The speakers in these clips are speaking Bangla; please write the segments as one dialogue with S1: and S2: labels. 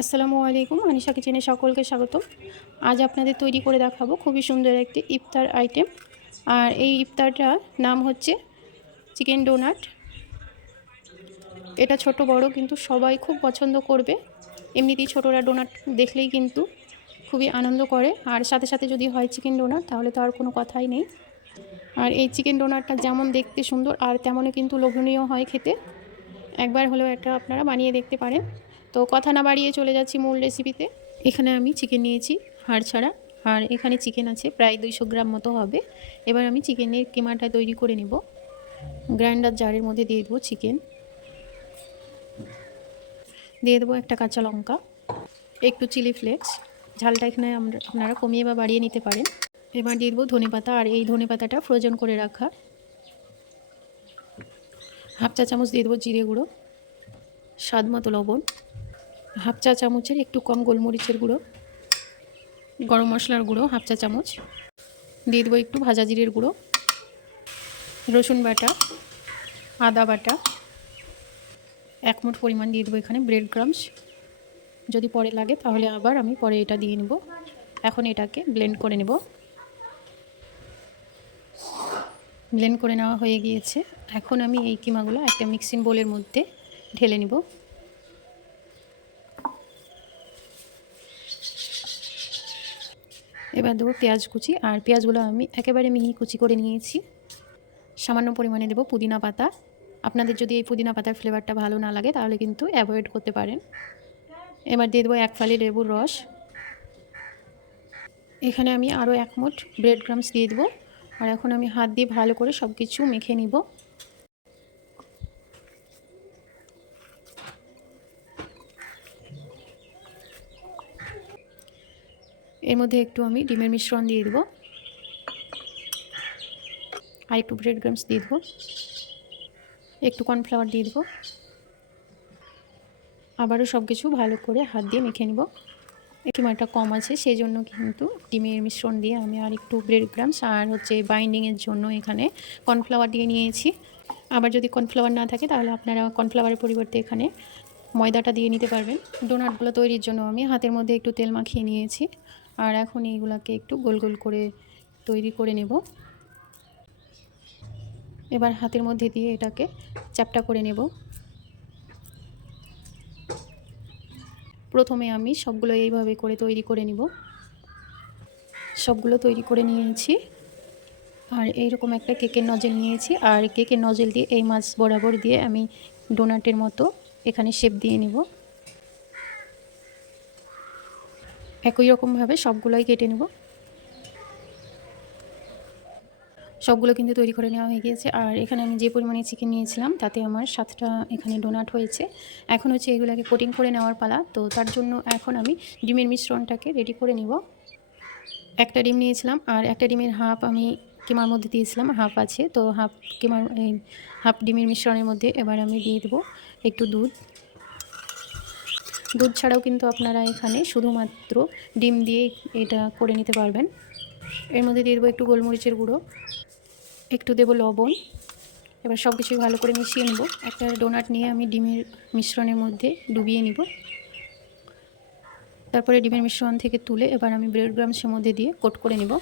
S1: আসসালামু আলাইকুম, আনিশা কিচেনে সকলকে স্বাগত আজ আপনাদের তৈরি করে দেখাবো খুবই সুন্দর একটি ইফতার আইটেম। আর এই ইফতারটার নাম হচ্ছে চিকেন ডোনাট। এটা ছোট বড়, কিন্তু সবাই খুব পছন্দ করবে। এমনিতেই ছোটরা ডোনাট দেখলেই কিন্তু খুবই আনন্দ করে। আর সাথে সাথে যদি হয় চিকেন ডোনাট, তাহলে তো আর কোনো কথাই নেই। আর এই চিকেন ডোনাটটা যেমন দেখতে সুন্দর, আর তেমনই কিন্তু লোভনীয় হয় খেতে। একবার হলেও একটা আপনারা বানিয়ে দেখতে পারেন। তো কথা না বাড়িয়ে চলে যাচ্ছি মূল রেসিপিতে এখানে আমি চিকেন নিয়েছি, হাড় ছাড়া। আর এখানে চিকেন আছে, প্রায় দুইশো গ্রাম মতো হবে। এবার আমি চিকেনের কিমাটা তৈরি করে নেব। গ্রাইন্ডার জারের মধ্যে দিয়ে দেবো চিকেন দিয়ে দেবো একটা কাঁচা লঙ্কা, একটু চিলি ফ্লেক্স ঝালটা এখানে আমরা, আপনারা কমিয়ে বা বাড়িয়ে নিতে পারেন। এবার দিয়ে দেবো ধনে পাতা, আর এই ধনে পাতাটা ফ্রোজেন করে রাখা। হাফ চা চামচ দিয়ে দেবো জিরে গুঁড়ো, স্বাদ মতো লবণ। হাফ চা চামচের একটু কম গোলমরিচের গুঁড়ো, গরম মশলার গুঁড়ো, হাফ চা চামচ। দিয়ে দেবো একটু ভাজা জিরের গুঁড়ো, রসুন বাটা, আদা বাটা। এক পরিমাণ দিয়ে দেবো এখানে ব্রেড ক্রামস যদি পরে লাগে তাহলে আবার আমি পরে এটা দিয়ে নেব। এখন এটাকে ব্লেন্ড করে নেব। ব্লেন্ড করে নেওয়া হয়ে গিয়েছে। এখন আমি এই কিমাগুলো একটা মিক্সিং বোলের মধ্যে ঢেলে নিব। এবার দেবো পেঁয়াজ কুচি। আর পেঁয়াজগুলো আমি একেবারে মিহি কুচি করে নিয়েছি। সামান্য পরিমাণে দেবো পুদিনা পাতা। আপনাদের যদি এই পুদিনা পাতার ফ্লেভারটা ভালো না লাগে, তাহলে কিন্তু অ্যাভয়েড করতে পারেন। এবার দিয়ে দেবো এক ফালি লেবুর রস। এখানে আমি আরও এক মুঠ ব্রেড ক্রামস দিয়ে দেবো। আর এখন আমি হাত দিয়ে ভালো করে সব কিছু মেখে নিব। এর মধ্যে একটু আমি ডিমের মিশ্রণ দিয়ে দেবো। আর একটু ব্রেড গ্রামস দিয়ে দেবো। একটু কর্নফ্লাওয়ার দিয়ে দেবো। আবারও সব কিছু ভালো করে হাত দিয়ে মেখে নেব। একটু কিমাটা কম আছে সেই জন্য কিন্তু ডিমের মিশ্রণ দিয়ে আমি আর একটু ব্রেড গ্রামস আর হচ্ছে বাইন্ডিংয়ের জন্য এখানে কর্নফ্লাওয়ার দিয়ে নিয়েছি। আবার যদি কর্নফ্লাওয়ার না থাকে তাহলে আপনারা কর্নফ্লাওয়ারের পরিবর্তে এখানে ময়দাটা দিয়ে নিতে পারবেন। ডোনাটগুলো তৈরির জন্য আমি হাতের মধ্যে একটু তেল মাখিয়ে নিয়েছি। আর এখন এইগুলাকে একটু গোল গোল করে তৈরি করে নেব। এবার হাতের মধ্যে দিয়ে এটাকে চ্যাপটা করে নেব। প্রথমে আমি সবগুলো এইভাবে করে তৈরি করে নিব। সবগুলো তৈরি করে নিয়েছি। আর এইরকম একটা কেকের নজেল নিয়েছি। আর কেকের নজেল দিয়ে এই মাছ বরাবর দিয়ে আমি ডোনাটের মতো এখানে শেপ দিয়ে নিব। একই রকমভাবে সবগুলোই কেটে নেব। সবগুলো কিন্তু তৈরি করে নেওয়া হয়ে গিয়েছে। আর এখানে আমি যে পরিমাণে চিকেন নিয়েছিলাম, তাতে আমার সাতটা এখানে ডোনাট হয়েছে। এখন হচ্ছে এগুলোকে কোটিং করে নেওয়ার পালা। তো তার জন্য এখন আমি ডিমের মিশ্রণটাকে রেডি করে নিব। একটা ডিম নিয়েছিলাম, আর একটা ডিমের হাফ আমি কিমার মধ্যে দিয়েছিলাম হাফ আছে। তো হাফ কিমার হাফ ডিমের মিশ্রণের মধ্যে এবার আমি দিয়ে দেবো একটু দুধ। দুধ ছাড়াও কিন্তু আপনারা এখানে শুধুমাত্র ডিম দিয়ে এটা করে নিতে পারবেন। এর মধ্যে দিয়ে দেবো একটু গোলমরিচের গুঁড়ো, একটু দেবো লবণ। এবার সব কিছুই ভালো করে মিশিয়ে নেব। একটা ডোনাট নিয়ে আমি ডিমের মিশ্রণের মধ্যে ডুবিয়ে নিব। তারপরে ডিমের মিশ্রণ থেকে তুলে এবার আমি ব্রেড গ্রামসের মধ্যে দিয়ে কোট করে নেব।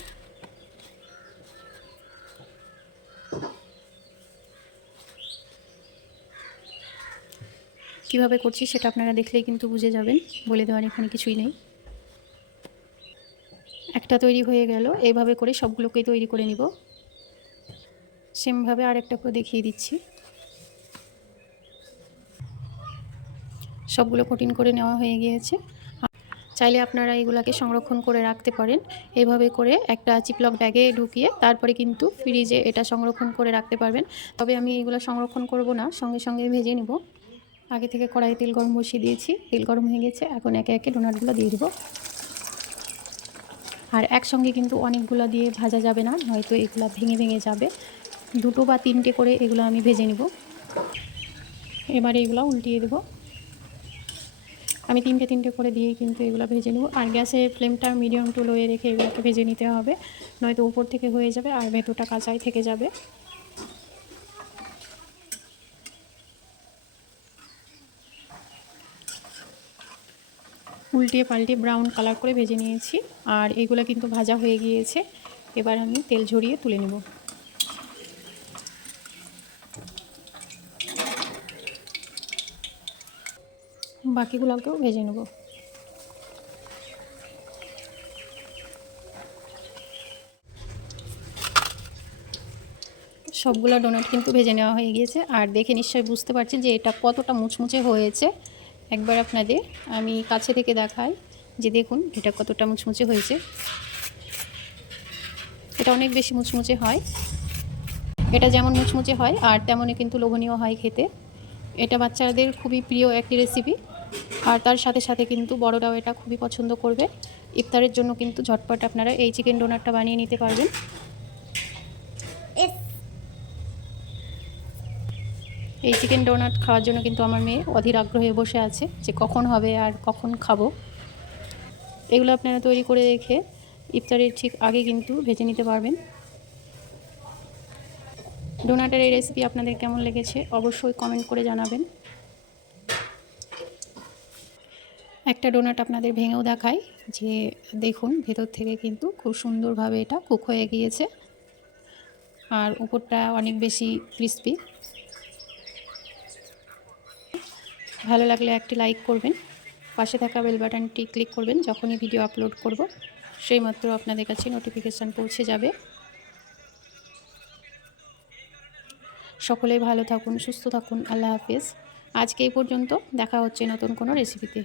S1: কীভাবে করছি সেটা আপনারা দেখলেই কিন্তু বুঝে যাবেন। বলে দেওয়ার এখানে কিছুই নেই। একটা তৈরি হয়ে গেল এইভাবে করে সবগুলোকেই তৈরি করে নিব। সেমভাবে আরেকটা করে দেখিয়ে দিচ্ছি। সবগুলো কঠিন করে নেওয়া হয়ে গিয়েছে। চাইলে আপনারা এগুলাকে সংরক্ষণ করে রাখতে পারেন। এইভাবে করে একটা চিপলক ব্যাগে ঢুকিয়ে তারপরে কিন্তু ফ্রিজে এটা সংরক্ষণ করে রাখতে পারবেন। তবে আমি এগুলো সংরক্ষণ করব না, সঙ্গে সঙ্গে ভেজে নেব। আগে থেকে কড়াইয়ে তেল গরম বসিয়ে দিয়েছি। তেল গরম হয়ে গেছে। এখন একে একে ডোনাটগুলো দিয়ে দেবো। আর একসঙ্গে কিন্তু অনেকগুলো দিয়ে ভাজা যাবে না হয়তো এগুলো ভেঙে ভেঙে যাবে। দুটো বা তিনটে করে এগুলো আমি ভেজে নেব। এবারে এগুলো উল্টিয়ে দেবো। আমি তিনটে তিনটে করে দিয়ে কিন্তু এগুলো ভেজে নেব। আর গ্যাসের ফ্লেমটা মিডিয়াম টু লোয়ে রেখে এগুলোকে ভেজে নিতে হবে। নয়তো উপর থেকে হয়ে যাবে আর ভেতরটা কাঁচাই থেকে যাবে। উল্টিয়ে পাল্টে ব্রাউন কালার করে ভেজে নিয়েছি। আর এগুলো কিন্তু ভাজা হয়ে গিয়েছে। এবার আমি তেল ঝরিয়ে তুলে নেব। বাকিগুলোকেও ভেজে নেব। সবগুলো ডোনাট কিন্তু ভেজে নেওয়া হয়ে গিয়েছে। আর দেখে নিশ্চয়ই বুঝতে পারছেন যে এটা কতটা মুচমুচে হয়েছে। একবার আপনাদের, আমি কাছে থেকে দেখাই, যে দেখুন এটা কতটা মুচমুচে হয়েছে। এটা অনেক বেশি মুচমুচে হয়। এটা যেমন মুচমুচে হয়, আর তেমনই কিন্তু লোভনীয় হয় খেতে। এটা বাচ্চাদের খুবই প্রিয় একটি রেসিপি আর তার সাথে সাথে কিন্তু বড়রাও এটা খুবই পছন্দ করবে। ইফতারের জন্য কিন্তু ঝটপট আপনারা এই চিকেন ডোনারটা বানিয়ে নিতে পারবেন। এই চিকেন ডোনাট খাওয়ার জন্য কিন্তু আমার মেয়ে অধীর আগ্রহে বসে আছে যে কখন হবে আর কখন খাব। এগুলো আপনারা তৈরি করে রেখে ইফতারের ঠিক আগে কিন্তু ভেজে নিতে পারবেন। ডোনাটের এই রেসিপি আপনাদের কেমন লেগেছে অবশ্যই কমেন্ট করে জানাবেন। একটা ডোনাট আপনাদের ভেঙেও দেখাই যে দেখুন ভেতর থেকে কিন্তু খুব সুন্দরভাবে এটা কুক হয়ে গিয়েছে। আর উপরটা অনেক বেশি ক্রিস্পি ভালো লাগলে একটি লাইক করবেন। পাশে থাকা বেল বাটনটি ক্লিক করবেন যখনই ভিডিও আপলোড করব। সেই মাত্র আপনাদের কাছে নোটিফিকেশান পৌঁছে যাবে। সকলেই ভালো থাকুন, সুস্থ থাকুন। আল্লাহ হাফেজ। আজকে এই পর্যন্ত দেখা হচ্ছে নতুন কোনো রেসিপিতে